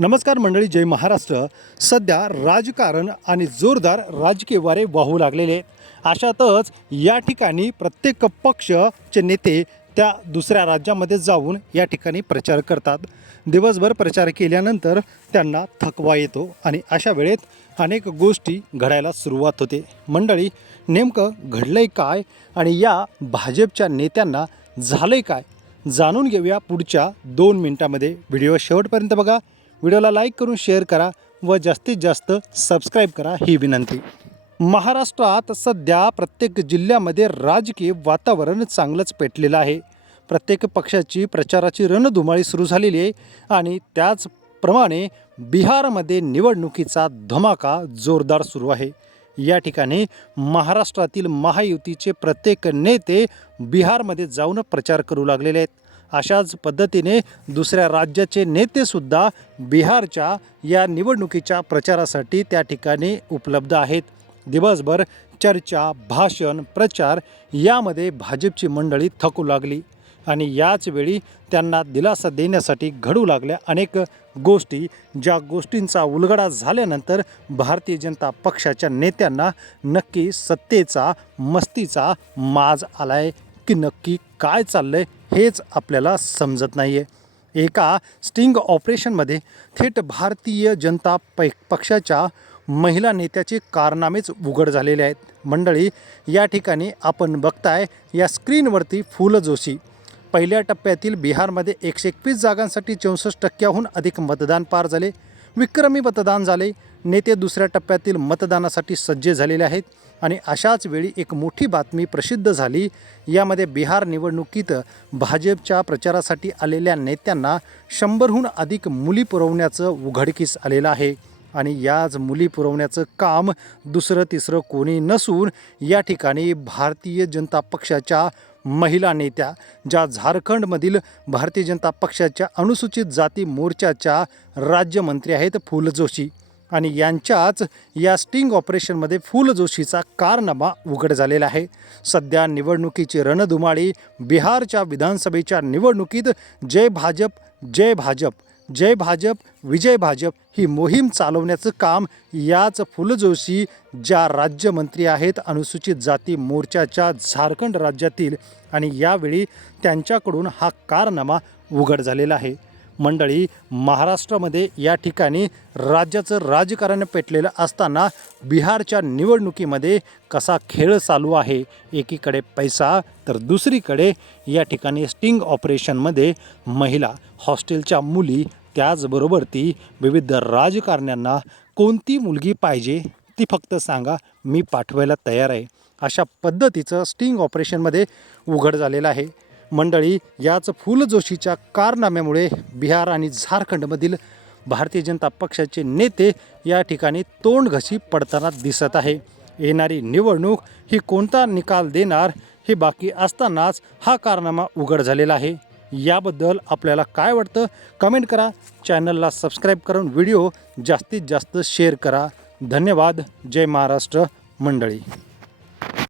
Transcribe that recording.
नमस्कार मंडळी जय महाराष्ट्र. सध्या राजकारण आणि जोरदार राजकीय वारे वाहू लागलेले अशातच या ठिकाणी प्रत्येक पक्षचे नेते त्या दुसऱ्या राज्यामध्ये जाऊन या ठिकाणी प्रचार करतात. दिवसभर प्रचार केल्यानंतर त्यांना थकवा येतो आणि अशा वेळेत अनेक गोष्टी घडायला सुरुवात होते. मंडळी नेमकं घडलंय काय आणि या भाजपच्या नेत्यांना झालंय काय? जाणून घेऊया पुढच्या दोन मिनिटामध्ये. व्हिडिओ शेवटपर्यंत बघा. व्हिडिओला लाईक करून शेअर करा व जास्तीत जास्त सबस्क्राईब करा ही विनंती. महाराष्ट्रात सध्या प्रत्येक जिल्ह्यामध्ये राजकीय वातावरण चांगलंच पेटलेलं आहे. प्रत्येक पक्षाची प्रचाराची रणधुमाळी सुरू झालेली आहे आणि त्याचप्रमाणे बिहारमध्ये निवडणुकीचा धमाका जोरदार सुरू आहे. या ठिकाणी महाराष्ट्रातील महायुतीचे प्रत्येक नेते बिहारमध्ये जाऊन प्रचार करू लागलेले आहेत. अशाच पद्धतीने दुसऱ्या राज्याचे नेतेसुद्धा बिहारच्या या निवडणुकीच्या प्रचारासाठी त्या ठिकाणी उपलब्ध आहेत. दिवसभर चर्चा भाषण प्रचार यामध्ये भाजपची मंडळी थकू लागली आणि याच वेळी त्यांना दिलासा देण्यासाठी घडू लागल्या अनेक गोष्टी. ज्या गोष्टींचा उलगडा झाल्यानंतर भारतीय जनता पक्षाच्या नेत्यांना नक्की सत्तेचा मस्तीचा माज आलाय की नक्की काय चाललंय हेच आपल्याला समजत नाही आहे एका स्टिंग ऑपरेशनमध्ये थेट भारतीय जनता प पक्षाच्या महिला नेत्याचे कारनामेच उघड झालेले आहेत. मंडळी या ठिकाणी आपण बघताय या स्क्रीनवरती फुल जोशी. पहिल्या टप्प्यातील बिहारमध्ये एकशे एकवीस जागांसाठी चौसष्ट टक्क्याहून अधिक मतदान पार झाले. विक्रमी मतदान झाले. नेते दुसऱ्या टप्प्यातील मतदानासाठी सज्ज झालेले आहेत आणि अशाच वेळी एक मोठी बातमी प्रसिद्ध झाली. यामध्ये बिहार निवडणुकीत भाजपच्या प्रचारासाठी आलेल्या नेत्यांना शंभरहून अधिक मुली पुरवण्याचं उघडकीस आलेलं आहे. आणि याच मुली पुरवण्याचं काम दुसरं तिसरं कोणी नसून या ठिकाणी भारतीय जनता पक्षाच्या महिला नेत्या ज्या झारखंडमधील भारतीय जनता पक्षाच्या अनुसूचित जाती मोर्चाच्या राज्यमंत्री आहेत फुल जोशी आणि यांच्याच या स्टिंग ऑपरेशनमध्ये फुल जोशीचा कारनामा उघड झालेला आहे. सध्या निवडणुकीची रणधुमाळी बिहारच्या विधानसभेच्या निवडणुकीत जय भाजप जय भाजप जय भाजप विजय भाजप ही मोहीम चालवण्याचं काम याच फुलजोशी ज्या राज्यमंत्री आहेत अनुसूचित जाती मोर्चाच्या झारखंड राज्यातील आणि यावेळी त्यांच्याकडून हा कारनामा उघड झालेला आहे. मंडळी महाराष्ट्रामध्ये या ठिकाणी राज्याचं राजकारण पेटलेलं असताना बिहारच्या निवडणुकीमध्ये कसा खेळ चालू आहे एकीकडे पैसा तर दुसरीकडे या ठिकाणी स्टिंग ऑपरेशनमध्ये महिला हॉस्टेलच्या मुली त्याचबरोबर ती विविध राजकारण्यांना कोणती मुलगी पाहिजे ती फक्त सांगा मी पाठवायला तयार आहे. अशा पद्धतीचं स्टिंग ऑपरेशनमध्ये उघड झालेलं आहे. मंडळी याच फुल जोशीच्या कारनाम्यामुळे बिहार आणि झारखंडमधील भारतीय जनता पक्षाचे नेते या ठिकाणी तोंड घशी पडताना दिसत आहे. येणारी निवडणूक ही कोणता निकाल देणार हे बाकी असतानाच हा कारनामा उघड झालेला आहे. याबद्दल आपल्याला काय वाटतं? कमेंट करा. चॅनलला सबस्क्राईब करून व्हिडिओ जास्तीत जास्त शेअर करा. धन्यवाद. जय महाराष्ट्र मंडळी.